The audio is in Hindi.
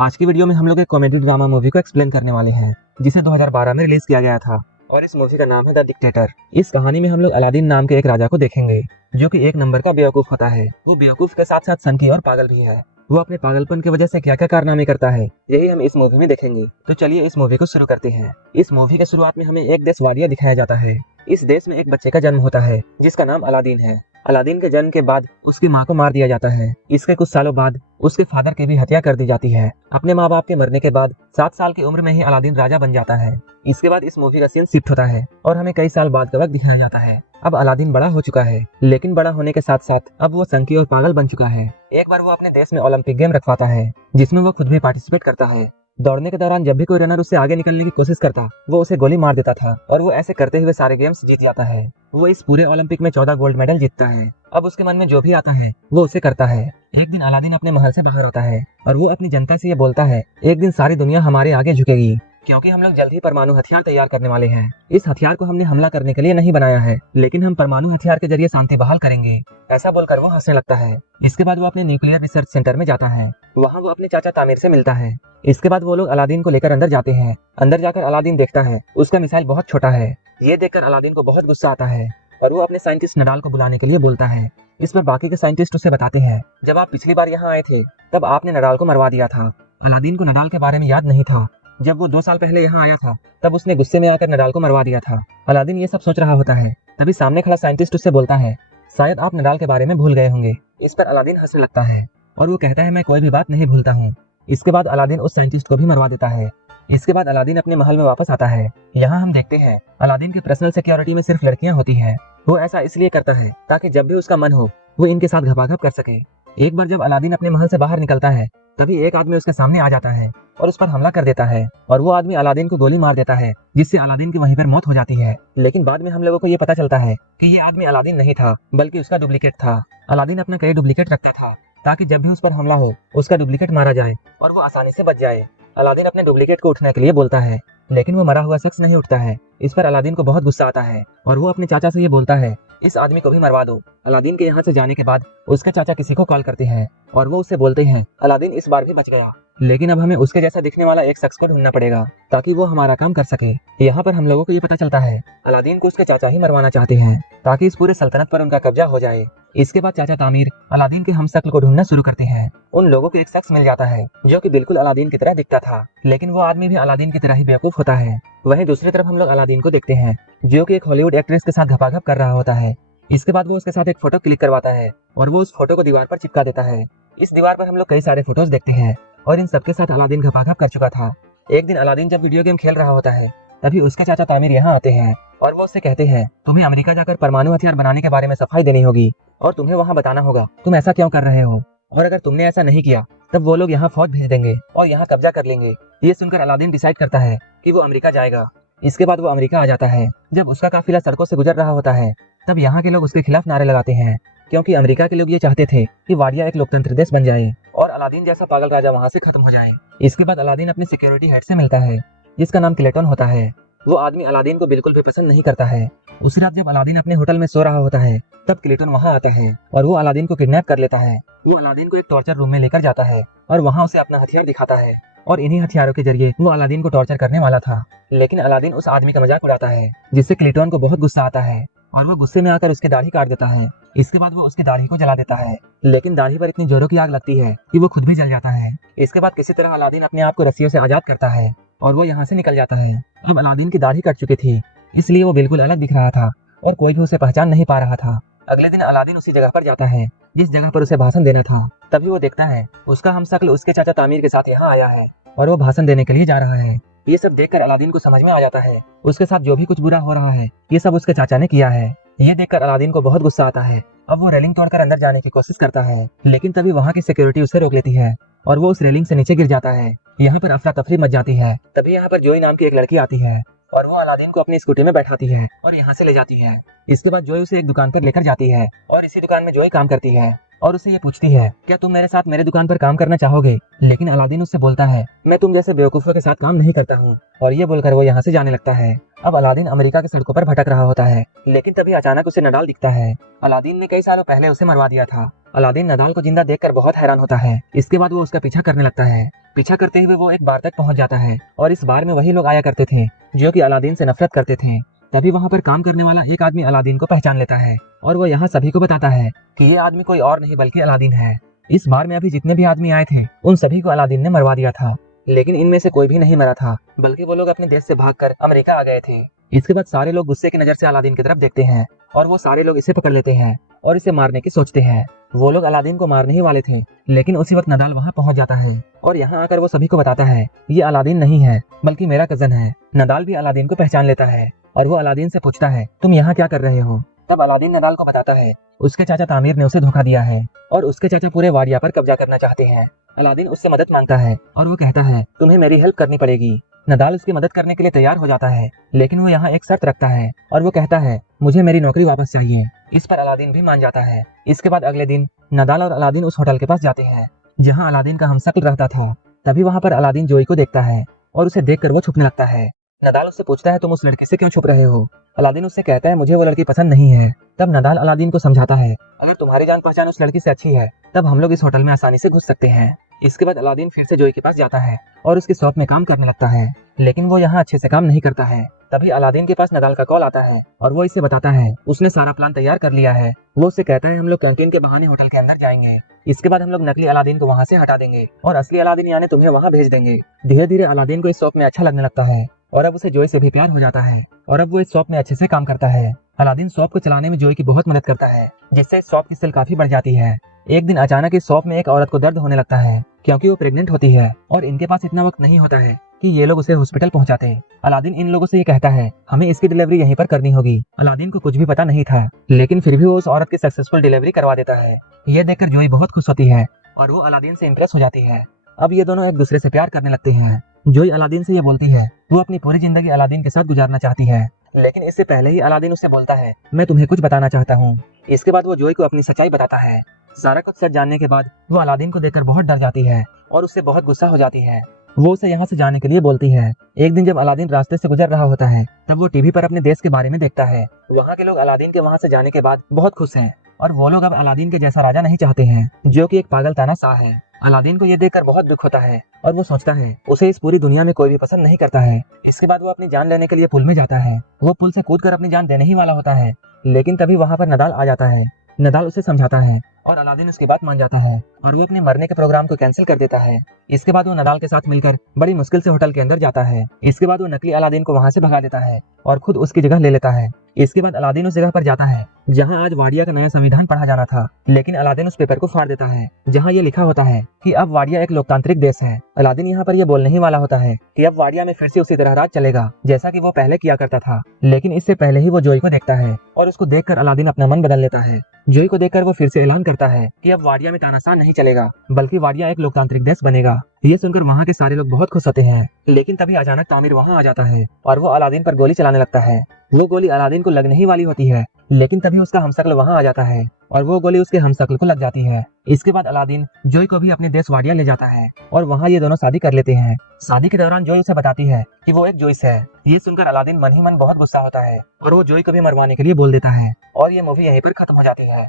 आज की वीडियो में हम लोग एक कॉमेडी ड्रामा मूवी को एक्सप्लेन करने वाले हैं जिसे 2012 में रिलीज किया गया था और इस मूवी का नाम है द डिक्टेटर। इस कहानी में हम लोग अलादीन नाम के एक राजा को देखेंगे जो कि एक नंबर का बेवकूफ होता है। वो बेवकूफ के साथ साथ सनकी और पागल भी है। वो अपने पागलपन की वजह से क्या क्या कारनामे करता है यही हम इस मूवी में देखेंगे। तो चलिए इस मूवी को शुरू करते हैं। इस मूवी के शुरुआत में हमें एक देश वाडिया दिखाया जाता है। इस देश में एक बच्चे का जन्म होता है जिसका नाम अलादीन है। अलादीन के जन्म के बाद उसकी माँ को मार दिया जाता है। इसके कुछ सालों बाद उसके फादर की भी हत्या कर दी जाती है। अपने माँ बाप के मरने के बाद 7 साल की उम्र में ही अलादीन राजा बन जाता है। इसके बाद इस मूवी का सीन शिफ्ट होता है और हमें कई साल बाद का वक्त दिखाया जाता है। अब अलादीन बड़ा हो चुका है, लेकिन बड़ा होने के साथ साथ अब वो संकी और पागल बन चुका है। एक बार वो अपने देश में ओलंपिक गेम रखवाता है जिसमें वो खुद भी पार्टिसिपेट करता है। दौड़ने के दौरान जब भी कोई रनर उससे आगे निकलने की कोशिश करता वो उसे गोली मार देता था और वो ऐसे करते हुए सारे गेम्स जीत जाता है। वो इस पूरे ओलंपिक में 14 गोल्ड मेडल जीतता है। अब उसके मन में जो भी आता है वो उसे करता है। एक दिन अलादीन अपने महल से बाहर होता है और वो अपनी जनता से ये बोलता है, एक दिन सारी दुनिया हमारे आगे झुकेगी क्योंकि हम लोग जल्द ही परमाणु हथियार तैयार करने वाले हैं। इस हथियार को हमने हमला करने के लिए नहीं बनाया है, लेकिन हम परमाणु हथियार के जरिए शांति बहाल करेंगे। ऐसा बोलकर वो हंसने लगता है। इसके बाद वो अपने न्यूक्लियर रिसर्च सेंटर में जाता है। वहाँ वो अपने चाचा तामिर से मिलता है। इसके बाद वो लोग अलादीन को लेकर अंदर जाते हैं। अंदर जाकर अलादीन देखता है उसका मिसाइल बहुत छोटा है। ये देखकर अलादीन को बहुत गुस्सा आता है और वो अपने साइंटिस्ट नडाल को बुलाने के लिए बोलता है। इस पर बाकी के साइंटिस्ट उसे बताते हैं, जब आप पिछली बार यहाँ आए थे तब आपने नडाल को मरवा दिया था। अलादीन को नडाल के बारे में याद नहीं था। जब वो 2 साल पहले यहाँ आया था तब उसने गुस्से में आकर नडाल को मरवा दिया था। अलादीन ये सब सोच रहा होता है, तभी सामने खड़ा साइंटिस्ट उससे बोलता है, शायद आप नडाल के बारे में भूल गए होंगे। इस पर अलादीन हंसने लगता है और वो कहता है, मैं कोई भी बात नहीं भूलता हूँ। इसके बाद अलादीन उस साइंटिस्ट को भी मरवा देता है। इसके बाद अलादीन अपने महल में वापस आता है। यहाँ हम देखते हैं अलादीन की पर्सनल सिक्योरिटी में सिर्फ लड़कियां होती हैं। वो ऐसा इसलिए करता है ताकि जब भी उसका मन हो वो इनके साथ घपाघप कर सके। एक बार जब अलादीन अपने महल से बाहर निकलता है तभी एक आदमी उसके सामने आ जाता है और उस पर हमला कर देता है और वो आदमी अलादीन को गोली मार देता है, जिससे अलादीन की वहीं पर मौत हो जाती है। लेकिन बाद में हम लोगों को ये पता चलता है कि ये आदमी अलादीन नहीं था बल्कि उसका डुप्लीकेट था। अलादीन अपना कई डुप्लीकेट रखता था ताकि जब भी उस पर हमला हो उसका डुप्लीकेट मारा जाए और वो आसानी से बच जाए। अलादीन अपने डुप्लीकेट को उठने के लिए बोलता है, लेकिन वो मरा हुआ शख्स नहीं उठता है। इस पर अलादीन को बहुत गुस्सा आता है और वो अपने चाचा से ये बोलता है, इस आदमी को भी मरवा दो। अलादीन के यहाँ से जाने के बाद उसके चाचा किसी को कॉल करते हैं और वो उससे बोलते हैं, अलादीन इस बार भी बच गया, लेकिन अब हमें उसके जैसा दिखने वाला एक शख्स को ढूंढना पड़ेगा ताकि वो हमारा काम कर सके। यहाँ पर हम लोगों को ये पता चलता है अलादीन को उसके चाचा ही मरवाना चाहते हैं ताकि इस पूरे सल्तनत पर उनका कब्जा हो जाए। इसके बाद चाचा तामिर अलादीन के हमशक्ल को ढूंढना शुरू करते हैं। उन लोगों को एक शख्स मिल जाता है जो कि बिल्कुल अलादीन की तरह दिखता था, लेकिन वो आदमी भी अलादीन की तरह ही बेवकूफ होता है। वहीं दूसरी तरफ हम लोग अलादीन को देखते हैं जो कि एक हॉलीवुड एक्ट्रेस के साथ घपाघप कर रहा होता है। इसके बाद वो उसके साथ एक फोटो क्लिक करवाता है और वो उस फोटो को दीवार पर चिपका देता है। इस दीवार पर हम लोग कई सारे फोटोज देखते हैं और इन सबके साथ अलादीन घपाघप कर चुका था। एक दिन अलादीन जब वीडियो गेम खेल रहा होता है तभी उसके चाचा तामिर यहाँ आते हैं और वो उससे कहते हैं, तुम्हें अमेरिका जाकर परमाणु हथियार बनाने के बारे में सफाई देनी होगी और तुम्हें वहाँ बताना होगा तुम ऐसा क्यों कर रहे हो, और अगर तुमने ऐसा नहीं किया तब वो लोग यहाँ फौज भेज देंगे और यहाँ कब्जा कर लेंगे। ये सुनकर अलादीन डिसाइड करता है कि वो अमेरिका जाएगा। इसके बाद वो अमेरिका आ जाता है। जब उसका काफिला सड़कों से गुजर रहा होता है तब यहाँ के लोग उसके खिलाफ नारे लगाते हैं क्योंकि अमेरिका के लोग ये चाहते थे कि वाडिया एक लोकतंत्र देश बन जाए और अलादीन जैसा पागल राजा वहाँ से खत्म हो जाए। इसके बाद अलादीन अपने सिक्योरिटी हेड से मिलता है जिसका नाम क्लेटन होता है। वो आदमी अलादीन को बिल्कुल भी पसंद नहीं करता है। उसी रात जब अलादीन अपने होटल में सो रहा होता है तब क्लेटन वहाँ आता है और वो अलादीन को किडनैप कर लेता है। वो अलादीन को एक टॉर्चर रूम में लेकर जाता है और वहाँ उसे अपना हथियार दिखाता है और इन्हीं हथियारों के जरिए वो अलादीन को टॉर्चर करने वाला था। लेकिन अलादीन उस आदमी का मजाक उड़ाता है जिससे क्लेटन को बहुत गुस्सा आता है और वो गुस्से में आकर उसकी दाढ़ी काट देता है। इसके बाद वो उसकी दाढ़ी को जला देता है, लेकिन दाढ़ी पर इतनी जोरों की आग लगती है कि वो खुद भी जल जाता है। इसके बाद किसी तरह अलादीन अपने आप को रस्सियों से आजाद करता है और वो यहाँ से निकल जाता है। अब अलादीन की दाढ़ी कट चुकी थी इसलिए वो बिल्कुल अलग दिख रहा था और कोई भी उसे पहचान नहीं पा रहा था। अगले दिन अलादीन उसी जगह पर जाता है जिस जगह पर उसे भाषण देना था। तभी वो देखता है उसका हमशक्ल उसके चाचा तामिर के साथ यहाँ आया है और वो भाषण देने के लिए जा रहा है। ये सब देखकर अलादीन को समझ में आ जाता है उसके साथ जो भी कुछ बुरा हो रहा है ये सब उसके चाचा ने किया है। ये देखकर अलादीन को बहुत गुस्सा आता है। अब वो रेलिंग तोड़कर अंदर जाने की कोशिश करता है, लेकिन तभी वहाँ की सिक्योरिटी उसे रोक लेती है और वो उस रेलिंग से नीचे गिर जाता है। यहाँ पर अफरा तफरी मच जाती है। तभी यहाँ पर जोई नाम की एक लड़की आती है और वो अलादीन को अपनी स्कूटी में बैठाती है और यहाँ से ले जाती है। इसके बाद जोई उसे एक दुकान पर लेकर जाती है और इसी दुकान में जोई काम करती है और उससे ये पूछती है, क्या तुम मेरे साथ मेरे दुकान पर काम करना चाहोगे। लेकिन अलादीन उससे बोलता है, मैं तुम जैसे बेवकूफों के साथ काम नहीं करता हूँ, और ये बोलकर वो यहाँ से जाने लगता है। अब अलादीन अमेरिका की सड़कों पर भटक रहा होता है, लेकिन तभी अचानक उसे नडाल दिखता है। अलादीन ने कई सालों पहले उसे मरवा दिया था अलादीन नदाल को जिंदा देखकर बहुत हैरान होता है। इसके बाद वो उसका पीछा करने लगता है। पीछा करते हुए वो एक बार तक पहुंच जाता है और इस बार में वही लोग आया करते थे जो कि अलादीन से नफरत करते थे। तभी वहाँ पर काम करने वाला एक आदमी अलादीन को पहचान लेता है और वो यहाँ सभी को बताता है कि ये आदमी कोई और नहीं बल्कि अलादीन है। इस बार में अभी जितने भी आदमी आए थे उन सभी को अलादीन ने मरवा दिया था, लेकिन इनमें से कोई भी नहीं मरा था, बल्कि वो लोग अपने देश से भागकर अमेरिका आ गए थे। इसके बाद सारे लोग गुस्से की नजर से अलादीन की तरफ देखते हैं और वो सारे लोग इसे पकड़ लेते हैं और इसे मारने की सोचते हैं। वो लोग अलादीन को मारने ही वाले थे, लेकिन उसी वक्त नदाल वहाँ पहुँच जाता है और यहाँ आकर वो सभी को बताता है ये अलादीन नहीं है बल्कि मेरा कजन है। नदाल भी अलादीन को पहचान लेता है और वो अलादीन से पूछता है तुम यहाँ क्या कर रहे हो। तब अलादीन नदाल को बताता है उसके चाचा तामिर ने उसे धोखा दिया है और उसके चाचा पूरे वाडिया पर कब्जा करना चाहते हैं। अलादीन उससे मदद मांगता है और वो कहता है तुम्हें मेरी हेल्प करनी पड़ेगी। नदाल उसकी मदद करने के लिए तैयार हो जाता है, लेकिन वो यहाँ एक शर्त रखता है और वो कहता है मुझे मेरी नौकरी वापस चाहिए। इस पर अलादीन भी मान जाता है। इसके बाद अगले दिन नदाल और अलादीन उस होटल के पास जाते हैं जहाँ अलादीन का हमशक्ल रहता था। तभी वहाँ पर अलादीन जोई को देखता है और उसे देखकर वो छुपने लगता है। नदाल उससे पूछता है तुम उस लड़की से क्यों छुप रहे हो। अलादीन उससे कहता है मुझे वो लड़की पसंद नहीं है। तब नदाल अलादीन को समझाता है अगर तुम्हारी जान पहचान उस लड़की से अच्छी है तब हम लोग इस होटल में आसानी से घुस सकते हैं। इसके बाद अलादीन फिर से जोई के पास जाता है और उसकी शॉप में काम करने लगता है, लेकिन वो यहाँ अच्छे से काम नहीं करता है। तभी अलादीन के पास नदाल का कॉल आता है और वो इसे बताता है उसने सारा प्लान तैयार कर लिया है। वो उससे कहता है हम लोग कैंटीन के बहाने होटल के अंदर जाएंगे। इसके बाद हम लोग नकली अलादीन को वहाँ से हटा देंगे और असली अलादीन यानी तुम्हें वहाँ भेज देंगे। धीरे धीरे अलादीन को इस शॉप में अच्छा लगने लगता है और अब उसे जोई से भी प्यार हो जाता है और अब वो इस शॉप में अच्छे से काम करता है। अलादीन शॉप को चलाने में जोई की बहुत मदद करता है, जिससे इस शॉप की सेल काफी बढ़ जाती है। एक दिन अचानक इस शॉप में एक औरत को दर्द होने लगता है क्योंकि वो प्रेग्नेंट होती है और इनके पास इतना वक्त नहीं होता है कि ये लोग उसे हॉस्पिटल पहुंचाते। अलादीन इन लोगों से ये कहता है हमें इसकी डिलीवरी यहीं पर करनी होगी। अलादीन को कुछ भी पता नहीं था, लेकिन फिर भी वो उस औरत की सक्सेसफुल डिलीवरी करवा देता है। ये देखकर जोई बहुत खुश होती है और वो अलादीन से इम्प्रेस हो जाती है। अब ये दोनों एक दूसरे से प्यार करने लगते हैं। जोई अलादीन से ये बोलती है वो अपनी पूरी जिंदगी अलादीन के साथ गुजारना चाहती है, लेकिन इससे पहले ही अलादीन उससे बोलता है मैं तुम्हें कुछ बताना चाहता हूँ। इसके बाद वो जोई को अपनी सच्चाई बताता है। सारा कुछ सच जानने के बाद वो अलादीन को देखकर बहुत डर जाती है और उससे बहुत गुस्सा हो जाती है। वो उसे यहाँ से जाने के लिए बोलती है। एक दिन जब अलादीन रास्ते से गुजर रहा होता है तब वो टीवी पर अपने देश के बारे में देखता है। वहाँ के लोग अलादीन के वहाँ से जाने के बाद बहुत खुश हैं और वो लोग अब अलादीन के जैसा राजा नहीं चाहते हैं जो कि एक पागल तानाशाह है। अलादीन को ये देखकर बहुत दुख होता है और वो सोचता है उसे इस पूरी दुनिया में कोई भी पसंद नहीं करता है। इसके बाद वो अपनी जान लेने के लिए पुल में जाता है। वो पुल से कूदकर अपनी जान देने ही वाला होता है, लेकिन तभी वहाँ पर नदाल आ जाता है। नदाल उसे समझाता है और अलादीन उसकी बात मान जाता है और वो अपने मरने के प्रोग्राम को कैंसिल कर देता है। इसके बाद वो नदाल के साथ मिलकर बड़ी मुश्किल से होटल के अंदर जाता है। इसके बाद वो नकली अलादीन को वहाँ से भगा देता है और खुद उसकी जगह ले लेता है। इसके बाद अलादीन उस जगह पर जाता है जहाँ आज वाडिया का नया संविधान पढ़ा जाना था, लेकिन अलादीन उस पेपर को फाड़ देता है जहाँ ये लिखा होता है कि अब वाडिया एक लोकतांत्रिक देश है। अलादीन यहाँ पर ये बोलने ही वाला होता है कि अब वाडिया में फिर से उसी तरह राज चलेगा जैसा कि वो पहले किया करता था, लेकिन इससे पहले ही वो जोई को देखता है और उसको देखकर अलादीन अपना मन बदल लेता है। जोई को देखकर वो फिर से ऐलान करता है कि अब वाडिया में तानाशाह नहीं चलेगा बल्कि वाडिया एक लोकतांत्रिक देश बनेगा। ये सुनकर वहाँ के सारे लोग बहुत खुश होते हैं, लेकिन तभी अचानक तामिर वहाँ आ जाता है और वो अलादीन पर गोली चलाने लगता है। वो गोली अलादीन को लगने ही वाली होती है, लेकिन तभी उसका हमशक्ल वहाँ आ जाता है और वो गोली उसके हमशक्ल को लग जाती है। इसके बाद अलादीन जोई को भी अपने देश वाडिया ले जाता है और वहाँ ये दोनों शादी कर लेते हैं। शादी के दौरान जोई उसे बताती है कि वो एक जोइस है। ये सुनकर अलादीन मन ही मन बहुत गुस्सा होता है और वो जोई को भी मरवाने के लिए बोल देता है और ये मूवी यहीं पर खत्म हो जाती है।